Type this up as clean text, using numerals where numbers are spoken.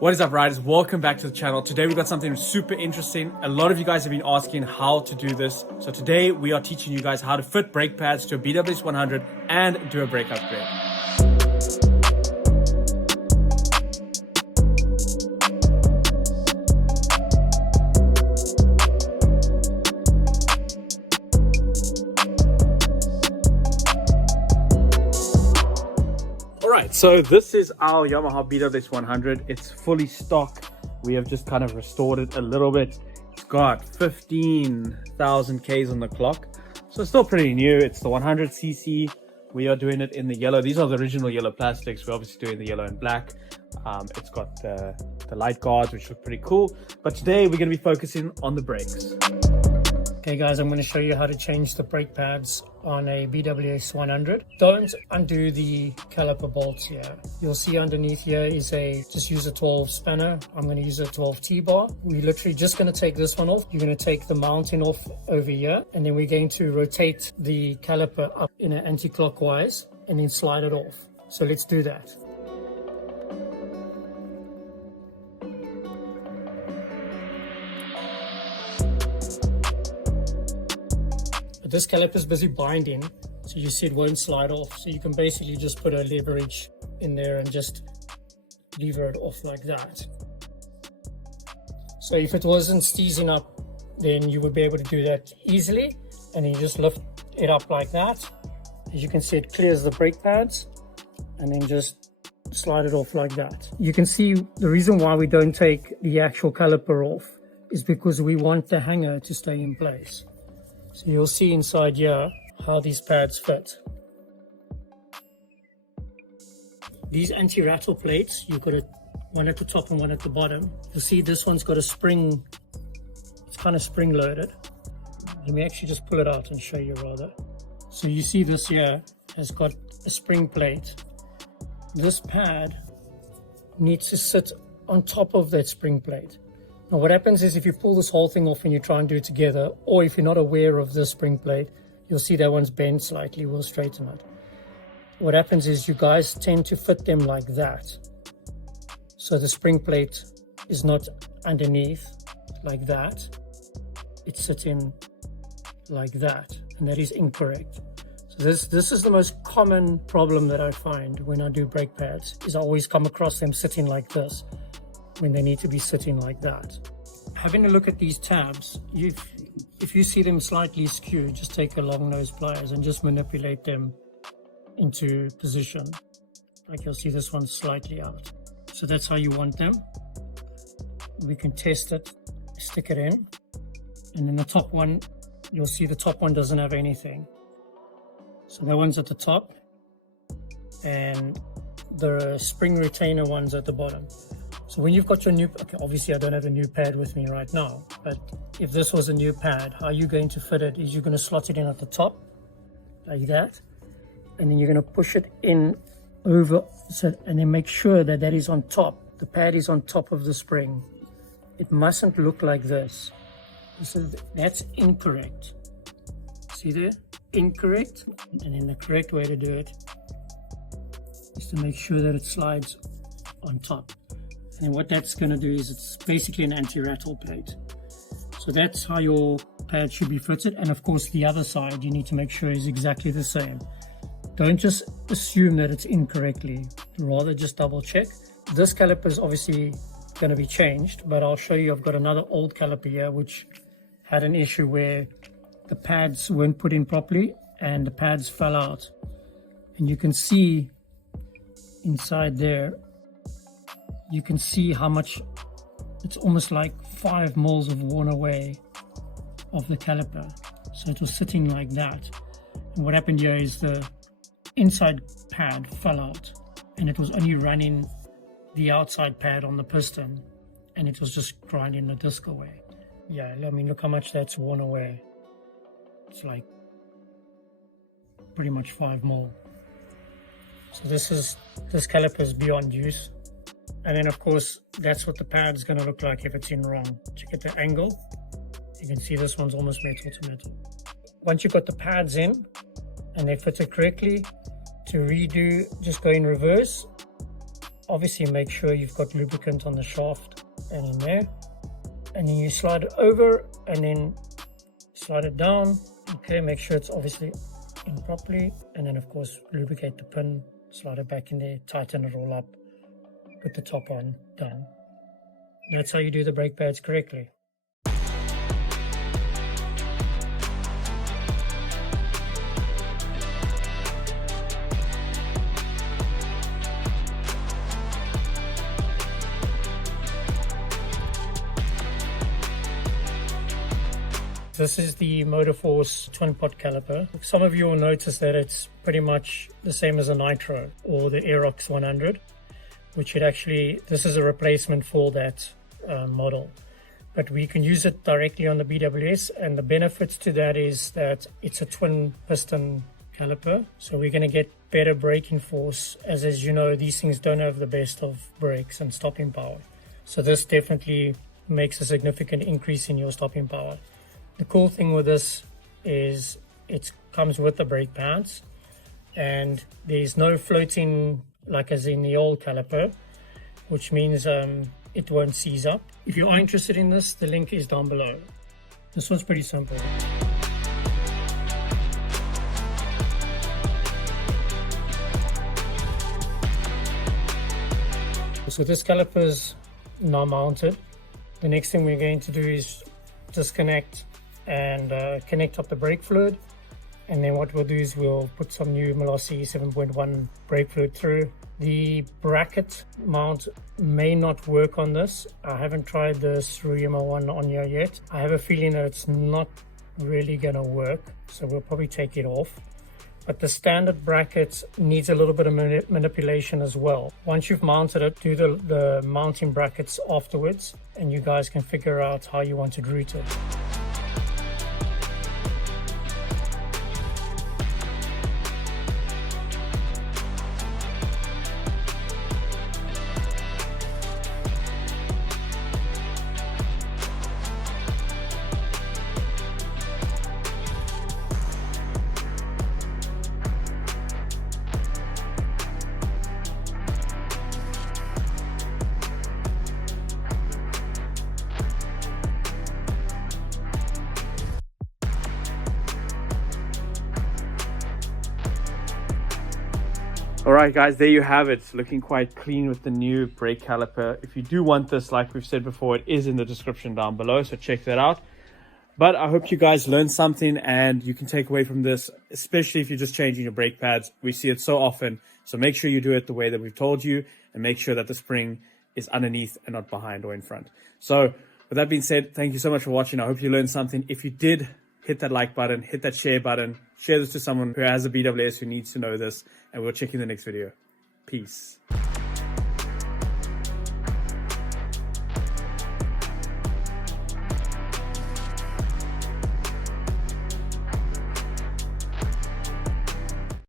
What is up, riders? Welcome back to the channel. Today we've got something super interesting. A lot of you guys have been asking how to do this. So today we are teaching you guys how to fit brake pads to a BWS 100 and do a brake upgrade. So this is our Yamaha BWS 100. It's fully stock. We have just kind of restored it a little bit. It's got 15,000 Ks on the clock. So it's still pretty new. It's the 100cc. We are doing it in the yellow. These are the original yellow plastics. We're obviously doing the yellow and black. It's got the light guards, which look pretty cool. But today we're going to be focusing on the brakes. Okay guys, I'm going to show you how to change the brake pads on a BWS 100. Don't undo the caliper bolts here. You'll see underneath here is just use a 12 spanner. I'm going to use a 12 T-bar. We're literally just going to take this one off. You're going to take the mounting off over here, and then we're going to rotate the caliper up in an anti-clockwise and then slide it off. So let's do that. This caliper is busy binding, so you see it won't slide off. So you can basically just put a leverage in there and just lever it off like that. So if it wasn't seizing up, then you would be able to do that easily. And then you just lift it up like that. As you can see, it clears the brake pads and then just slide it off like that. You can see the reason why we don't take the actual caliper off is because we want the hanger to stay in place. So you'll see inside here how these pads fit. These anti-rattle plates, you've got one at the top and one at the bottom. You'll see this one's got a spring, it's kind of spring loaded. Let me actually just pull it out and show you rather. So you see this here has got a spring plate. This pad needs to sit on top of that spring plate. Now what happens is if you pull this whole thing off and you try and do it together, or if you're not aware of the spring plate, you'll see that one's bent slightly. We'll straighten it. What happens is you guys tend to fit them like that. So the spring plate is not underneath like that. It's sitting like that, and that is incorrect. So this is the most common problem that I find when I do brake pads, is I always come across them sitting like this when they need to be sitting like that. Having a look at these tabs, if you see them slightly skewed, just take a long nose pliers and just manipulate them into position. Like you'll see this one's slightly out. So that's how you want them. We can test it, stick it in, and then the top one, you'll see the top one doesn't have anything. So that one's at the top, and the spring retainer one's at the bottom. So when you've got your new, okay, obviously I don't have a new pad with me right now, but if this was a new pad, how you're going to fit it is you're going to slot it in at the top, like that, and then you're going to push it in over, and then make sure that that is on top. The pad is on top of the spring. It mustn't look like this. That's incorrect. See there? Incorrect. And then the correct way to do it is to make sure that it slides on top. And what that's going to do is it's basically an anti-rattle plate. So that's how your pad should be fitted. And of course the other side you need to make sure is exactly the same. Don't just assume that it's incorrectly, rather just double check. This caliper is obviously going to be changed, but I'll show you. I've got another old caliper here which had an issue where the pads weren't put in properly and the pads fell out. And you can see inside there, you can see how much, it's almost like 5 mils have worn away of the caliper. So it was sitting like that. And what happened here is the inside pad fell out and it was only running the outside pad on the piston, and it was just grinding the disc away. Yeah, I mean, look how much that's worn away. It's like pretty much 5 mil. So this caliper is beyond use. And then of course that's what the pad is going to look like if it's in wrong. Check at the angle, you can see this one's almost metal to metal. Once you've got the pads in and they fitted correctly, to redo, just go in reverse obviously make sure you've got lubricant on the shaft and in there. And then you slide it over and then slide it down. Okay, make sure it's obviously in properly. And then of course lubricate the pin, slide it back in there, tighten it all up, put the top on, done. That's how you do the brake pads correctly. This is the Motoforce twin pot caliper. Some of you will notice that it's pretty much the same as a Nitro or the Aerox 100, which this is a replacement for that model. But we can use it directly on the BWS, and the benefits to that is that it's a twin piston caliper, so we're going to get better braking force, as you know, these things don't have the best of brakes and stopping power. So this definitely makes a significant increase in your stopping power. The cool thing with this is it comes with the brake pads, and there's no floating like as in the old caliper, which means it won't seize up. If you are interested in this, the link is down below. This one's pretty simple. So this caliper is now mounted. The next thing we're going to do is disconnect and connect up the brake fluid, and then what we'll do is we'll put some new Velocity 7.1 brake fluid through. The bracket mount may not work on this. I haven't tried this Yamaha one on here yet. I have a feeling that it's not really gonna work, so we'll probably take it off. But the standard bracket needs a little bit of manipulation as well. Once you've mounted it, do the mounting brackets afterwards, and you guys can figure out how you want to route it. Alright guys, there you have it. Looking quite clean with the new brake caliper. If you do want this, like we've said before, it is in the description down below, so check that out. But I hope you guys learned something and you can take away from this, especially if you're just changing your brake pads. We see it so often, so make sure you do it the way that we've told you, and make sure that the spring is underneath and not behind or in front. So with that being said, thank you so much for watching. I hope you learned something. If you did, hit that like button, hit that share button, share this to someone who has a BWS who needs to know this, and we'll check you in the next video. Peace.